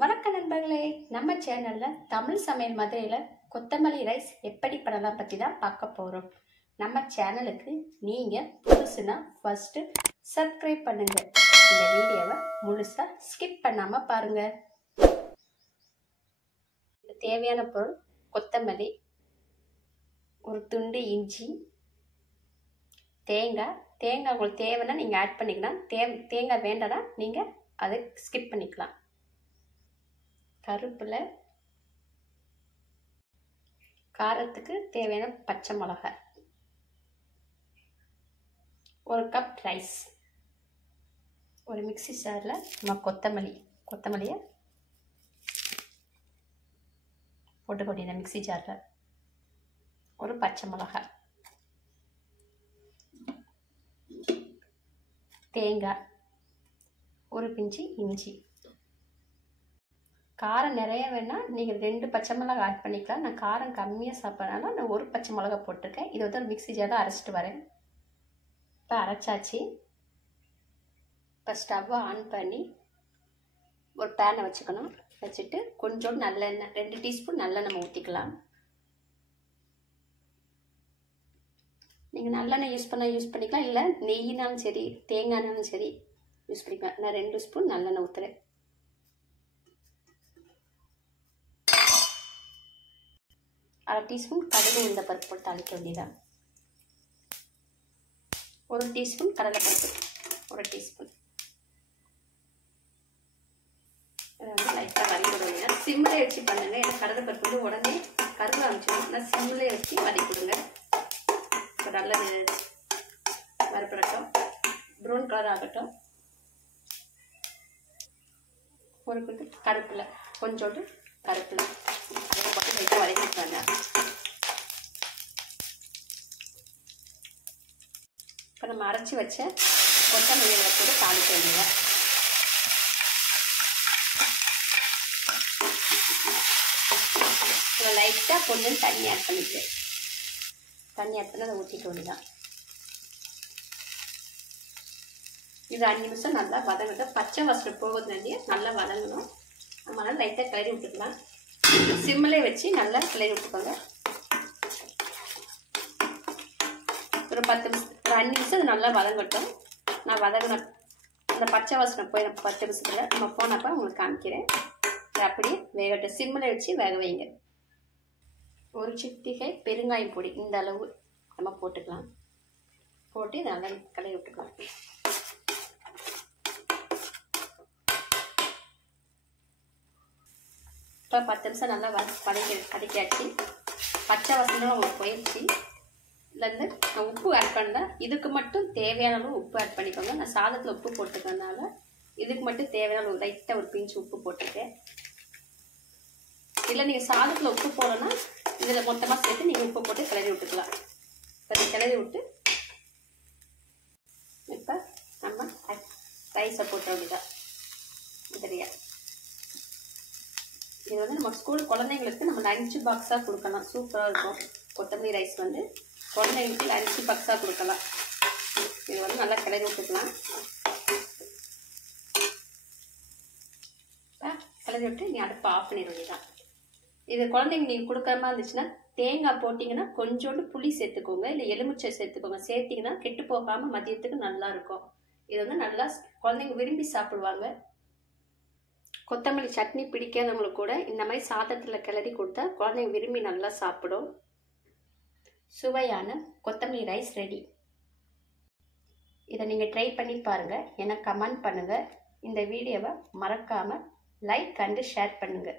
வணக்கம் நண்பர்களே, நம்ம சேனல்ல தமிழ் சமையல் மதுரையில கொத்தமல்லி ரைஸ் எப்படி பண்ணலாம் பத்தி தான் பார்க்க போறோம். நம்ம சேனலுக்கு நீங்க புதுசுனா ஃபர்ஸ்ட் சப்ஸ்கிரைப் பண்ணுங்க. இந்த வீடியோவை முழுசா ஸ்கிப் பண்ணாம பாருங்க. தேவையான பொருள் கொத்தமல்லி, ஒரு துண்டு இஞ்சி, தேங்காய் உங்களுக்கு தேவைன்னா நீங்க ஆட் பண்ணிக்கலாம். தேங்காய் வேண்டாம்னா நீங்க அதை ஸ்கிப் பண்ணிக்கலாம். கருவேப்பிலை, காரத்துக்கு தேவையான பச்சை மிளகாய், ஒரு கப் ரைஸ், ஒரு மிக்ஸி ஜாரில் நம்ம கொத்தமல்லியை போட்டுக்கொண்டிருந்த மிக்ஸி ஜாரில், ஒரு பச்சை மிளகாய், தேங்காய், ஒரு பிஞ்சு இஞ்சி. காரம் நிறைய வேணால் நீங்கள் 2 பச்சை மிளகாய் ஆட் பண்ணிக்கலாம். நான் காரம் கம்மியாக சாப்பிட்றதுனால நான் ஒரு பச்சை மிளகாய் போட்டிருக்கேன். இதை வந்து மிக்ஸி ஜாரில் அரைச்சிட்டு வரேன். இப்போ அரைச்சாச்சு. இப்போ ஸ்டவ்வை ஆன் பண்ணி ஒரு பேனை வச்சுக்கணும். வச்சுட்டு கொஞ்சோண்டு நல்லெண்ணெய், 2 டீஸ்பூன் நல்லெண்ணெய் நம்ம ஊற்றிக்கலாம். நீங்கள் நல்லெண்ணெய் யூஸ் பண்ணிக்கலாம், இல்லை நெய்யினாலும் சரி தேங்காய்னாலும் சரி யூஸ் பண்ணிக்கலாம். நான் 2 ஸ்பூன் நல்லெண்ணெய் ஊற்றுறேன். அரை டீஸ்பூன் கடுகு உளுந்த பருப்பு போட்டு தாளிக்க வேண்டியதான். 1 டீஸ்பூன் கடலைப்பருப்பு, 1 டீஸ்பூன். அதை வந்து லைட்டாக வதக்கி விடுங்க. சிம்மில் வச்சு பண்ணுங்க. ஏன்னா கடலைப்பருப்பு வந்து உடனே கருக ஆரம்பிச்சிடும். நான் சிம்மில் வச்சு வதக்கி விடுங்க. இப்போ நல்ல வறுப்படட்டும், ப்ரௌன் கலர் ஆகட்டும். ஒரு கருப்பில் கொஞ்சோண்டு கருப்பில் அதை போட்டு லைட்டாக வதக்கிட்டாங்க. இப்போ நம்ம அரைச்சி வச்ச கொத்தமல்லியை போட்டு தாளிக்க வேண்டியது. இப்போ லைட்டாக கொஞ்சம் தண்ணி ஆட் பண்ணிட்டு அதை ஊற்றிக்க வேண்டியதான். இது 5 நிமிஷம் நல்லா வதங்கட்டும். பச்சை வாசனை போகுதுனாலே நல்லா வதங்கணும். நம்மளால லைட்டாக கிளறி விட்டுக்கலாம். சிம்மிலே வச்சு நல்லா கிளறி விட்டுக்கோங்க. ஒரு 5 நிமிஷம் அது நல்லா வதங்கட்டும். நான் வதங்கின அந்த பச்சை வாசனை போய் 10 நிமிஷத்தில் நம்ம போனப்போ உங்களுக்கு காமிக்கிறேன். அப்படியே வேகட்டும். சிம்மில் வச்சு வேக வைங்க. ஒரு சிட்டிகை பெருங்காயம் பொடி இந்த அளவு நம்ம போட்டுக்கலாம். போட்டு நல்லா கிளறி விட்டுக்கலாம். இப்போ 10 நிமிஷம் நல்லா வதக்கியாச்சு. பச்சை வாசனை உங்களுக்கு போயிடுச்சு. இதுலேருந்து நான் உப்பு ஆட் பண்ணேன். இதுக்கு மட்டும் தேவையான அளவு உப்பு ஆட் பண்ணிக்கோங்க. நான் சாதத்தில் உப்பு போட்டுக்கிறதுனால இதுக்கு மட்டும் தேவையான அளவு லைட்டாக ஒரு பிஞ்சு உப்பு போட்டிருக்கேன். இல்லை நீங்கள் சாதத்தில் உப்பு போடணும்னா இதில் மொத்தமாக சேர்த்து நீங்கள் உப்பு போட்டு கிளறி விட்டுக்கலாம். இப்போ கிளறி விட்டு இப்போ நம்ம ரைஸை போட்ட வேண்டியதான். சரியா, இது வந்து நம்ம ஸ்கூல் குழந்தைங்களுக்கு நம்ம லஞ்ச் பாக்ஸாக கொடுக்கலாம். சூப்பராக இருக்கும். கொத்தமல்லி ரைஸ் வந்து குழந்தைங்களுக்கு லஞ்ச் பாக்ஸாக கொடுக்கலாம். இது வந்து நல்லா கிளறி விட்டுக்கலாம். கிளறி விட்டு நீ அடுப்பை ஆஃப் பண்ணிட வேண்டியதான். இது குழந்தைங்க நீங்கள் கொடுக்குற மாதிரி இருந்துச்சுன்னா தேங்காய் போட்டிங்கன்னா கொஞ்சோண்டு புளி சேர்த்துக்கோங்க, இல்லை எலுமிச்சை சேர்த்துக்கோங்க. சேர்த்திங்கன்னா கெட்டு போகாமல் மதியத்துக்கு நல்லா இருக்கும். இது வந்து நல்லா குழந்தைங்க விரும்பி சாப்பிடுவாங்க. கொத்தமல்லி சட்னி பிடிக்காதவங்களுக்கு கூட இந்த மாதிரி சாதத்தில் கிளறி கொடுத்தா குழந்தைங்க விரும்பி நல்லா சாப்பிடும். சுவையான கொத்தமல்லி ரைஸ் ரெடி. இதை நீங்கள் ட்ரை பண்ணி பாருங்கள். எனக்கு கமெண்ட் பண்ணுங்கள். இந்த வீடியோவை மறக்காமல் லைக் அண்டு ஷேர் பண்ணுங்கள்.